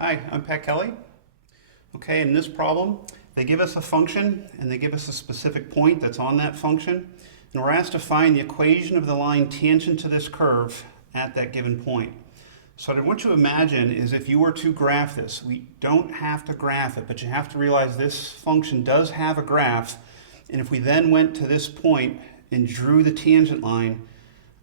Hi, I'm Pat Kelly. Okay, in this problem, they give us a function and they give us a specific point that's on that function, and we're asked to find the equation of the line tangent to this curve at that given point. So what I want you to imagine is if you were to graph this, we don't have to graph it, but you have to realize this function does have a graph, and if we then went to this point and drew the tangent line,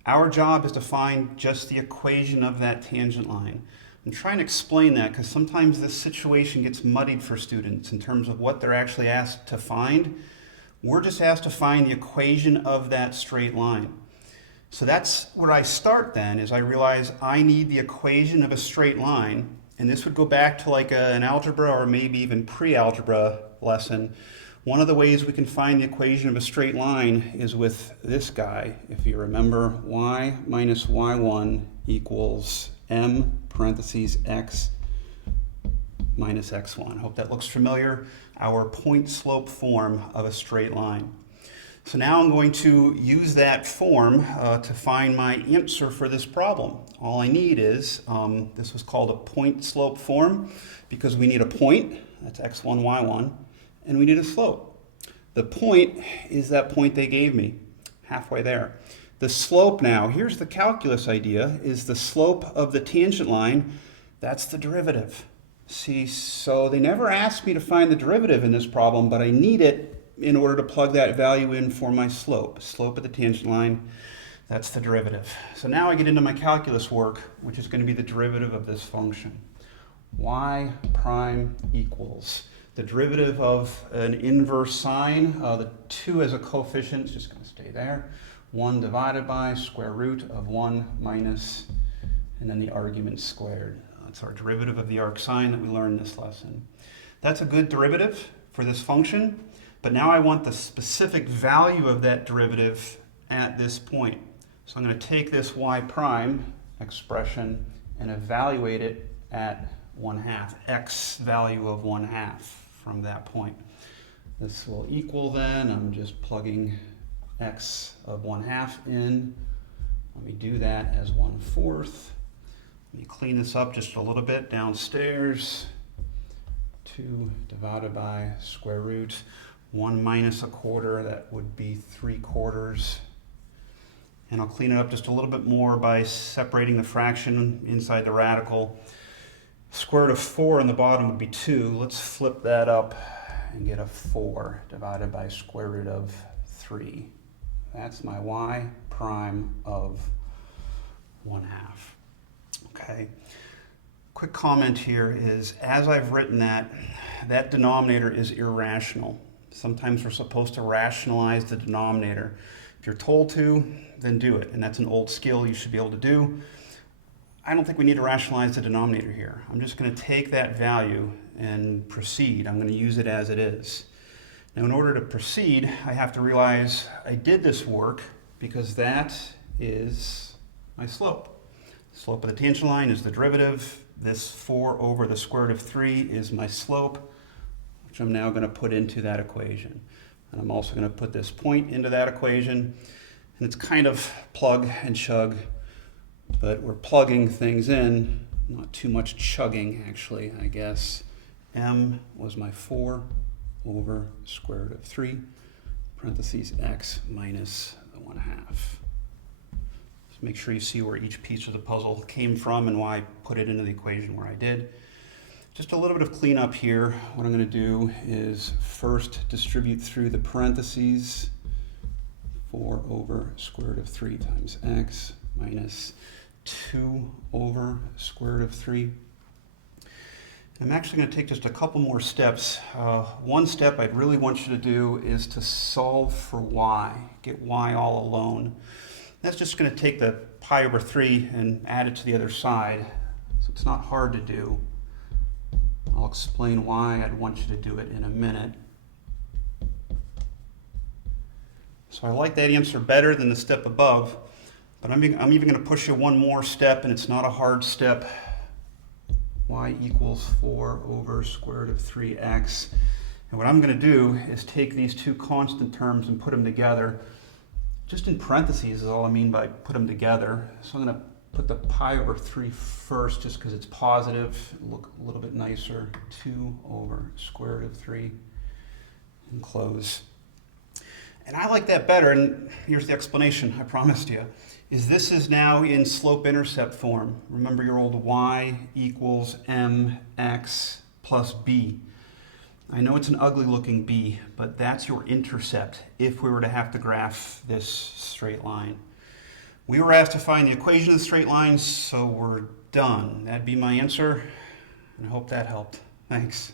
our job is to find just the equation of that tangent line. I'm trying to explain that because sometimes this situation gets muddied for students in terms of what they're actually asked to find. We're just asked to find the equation of that straight line. So that's where I start then, is I realize I need the equation of a straight line, and this would go back to like an algebra or maybe even pre-algebra lesson. One of the ways we can find the equation of a straight line is with this guy. If you remember, y minus y1 equals m parentheses x minus x1. Hope that looks familiar. Our point slope form of a straight line. So now I'm going to use that form to find my answer for this problem. All I need is, this was called a point slope form because we need a point, that's x1, y1, and we need a slope. The point is that point they gave me, halfway there. The slope now, here's the calculus idea, is the slope of the tangent line, that's the derivative. See, so they never asked me to find the derivative in this problem, but I need it in order to plug that value in for my slope. Slope of the tangent line, that's the derivative. So now I get into my calculus work, which is going to be the derivative of this function. Y prime equals the derivative of an inverse sine, the 2 as a coefficient is just going to stay there. 1 divided by square root of 1 minus, and then the argument squared. That's our derivative of the arc sine that we learned in this lesson. That's a good derivative for this function, but now I want the specific value of that derivative at this point. So I'm going to take this y prime expression and evaluate it at 1/2, x value of 1/2 from that point. This will equal then, I'm just plugging x of 1/2 in. Let me do that as 1/4. Let me clean this up just a little bit downstairs. 2 divided by square root. 1 minus 1/4, that would be 3/4. And I'll clean it up just a little bit more by separating the fraction inside the radical. Square root of 4 on the bottom would be 2. Let's flip that up and get a 4 divided by square root of 3. That's my y prime of 1/2. Okay. Quick comment here is, as I've written that, that denominator is irrational. Sometimes we're supposed to rationalize the denominator. If you're told to, then do it. And that's an old skill you should be able to do. I don't think we need to rationalize the denominator here. I'm just going to take that value and proceed. I'm going to use it as it is. Now, in order to proceed, I have to realize I did this work because that is my slope. The slope of the tangent line is the derivative. This 4 over the square root of 3 is my slope, which I'm now going to put into that equation. And I'm also going to put this point into that equation. And it's kind of plug and chug, but we're plugging things in, not too much chugging actually, I guess. M was my 4 over square root of 3, parentheses x minus the 1/2. Just make sure you see where each piece of the puzzle came from and why I put it into the equation where I did. Just a little bit of cleanup here. What I'm going to do is first distribute through the parentheses. 4 over square root of 3 times x minus 2 over square root of 3. I'm actually going to take just a couple more steps. One step I'd really want you to do is to solve for y, get y all alone. That's just going to take the pi over 3 and add it to the other side, so it's not hard to do. I'll explain why I'd want you to do it in a minute. So I like that answer better than the step above, but I'm even going to push you one more step, and it's not a hard step. Y equals 4 over square root of 3x. And what I'm going to do is take these two constant terms and put them together. Just in parentheses is all I mean by put them together. So I'm going to put the pi over 3 first just because it's positive. It'll look a little bit nicer. 2 over square root of 3 and close. And I like that better, and here's the explanation I promised you, is this is now in slope-intercept form. Remember your old y equals mx plus b. I know it's an ugly looking b, but that's your intercept if we were to have to graph this straight line. We were asked to find the equation of the straight line, so we're done. That'd be my answer, and I hope that helped. Thanks.